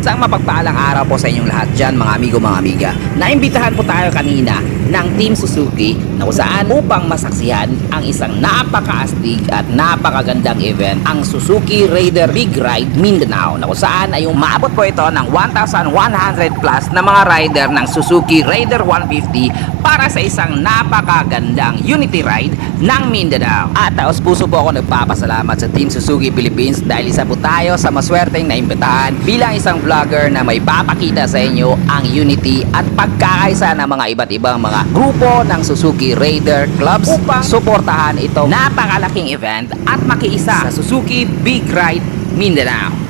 Isang mapagpaalang araw po sa inyong lahat dyan mga amigo mga amiga. Naimbitahan po tayo kanina ng Team Suzuki na kung saan upang masaksihan ang isang napakaastig at napakagandang event, ang Suzuki Raider Big Ride Mindanao, na kung saan ay umaabot po ito ng 1,100 plus na mga rider ng Suzuki Raider 150 para sa isang napakagandang unity ride ng Mindanao. At taos puso po ako nagpapasalamat sa Team Suzuki Philippines dahil isa po tayo sa maswerteng naimbitahan bilang isang vlogger na may papakita sa inyo ang unity at pagkakaisa ng mga iba't ibang mga grupo ng Suzuki Raider Clubs upang suportahan itong napakalaking event at makiisa sa Suzuki Big Ride Mindanao.